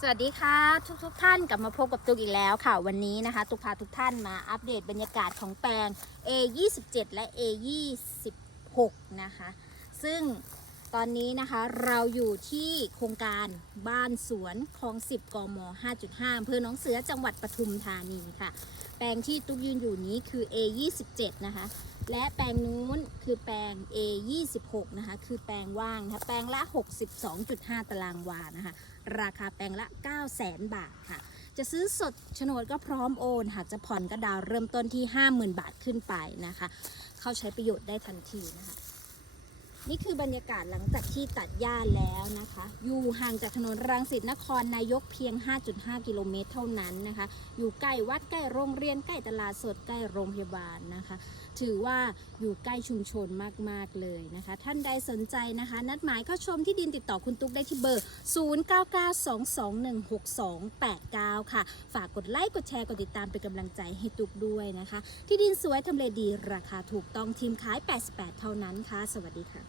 สวัสดีค่ะทุกทุกท่านกลับมาพบกับตุกอีกแล้วค่ะ วันนี้นะคะ ตุกพาทุกท่านมาอัปเดตบรรยากาศของแปลง A27 และ A26 นะคะ ซึ่ง ตอนนี้นะคะเราอยู่ที่โครงการบ้านสวนคลอง 10กม 5.5อำเภอหนองเสือจังหวัดปทุมธานีค่ะ แปลงที่ตุกยืนอยู่นี้คือ A27 นะคะ และแปลงนู้นคือแปลง A26 นะคะ คือแปลงว่างนะคะแปลงละ 62.5 ตารางวานะคะ ราคาแปลงละ 9 0 0 0 0 0บาทค่ะ จะซื้อสดโฉนดก็พร้อมโอนค่ะจะผ่อนก็ดาวน์เริ่มต้นที่ 50,000 บาทขึ้นไปนะคะ เข้าใช้ประโยชน์ได้ทันทีนะคะ นี่คือบรรยากาศหลังจากที่ตัดหญ้าแล้วนะคะ อยู่ห่างจากถนนรังสิตนครนายกเพียง 5.5 กิโลเมตรเท่านั้นนะคะ อยู่ใกล้วัดใกล้โรงเรียนใกล้ตลาดสดใกล้โรงพยาบาลนะคะ ถือว่าอยู่ใกล้ชุมชนมากๆเลยนะคะ ท่านใดสนใจนะคะ นัดหมายเข้าชมที่ดินติดต่อคุณตุ๊กได้ที่เบอร์ 0992216289 ค่ะ ฝากกดไลค์กดแชร์กดติดตามเป็นกำลังใจให้ตุ๊กด้วยนะคะ ที่ดินสวยทำเลดีราคาถูกต้องทีมขาย 88 เท่านั้นค่ะ สวัสดีค่ะ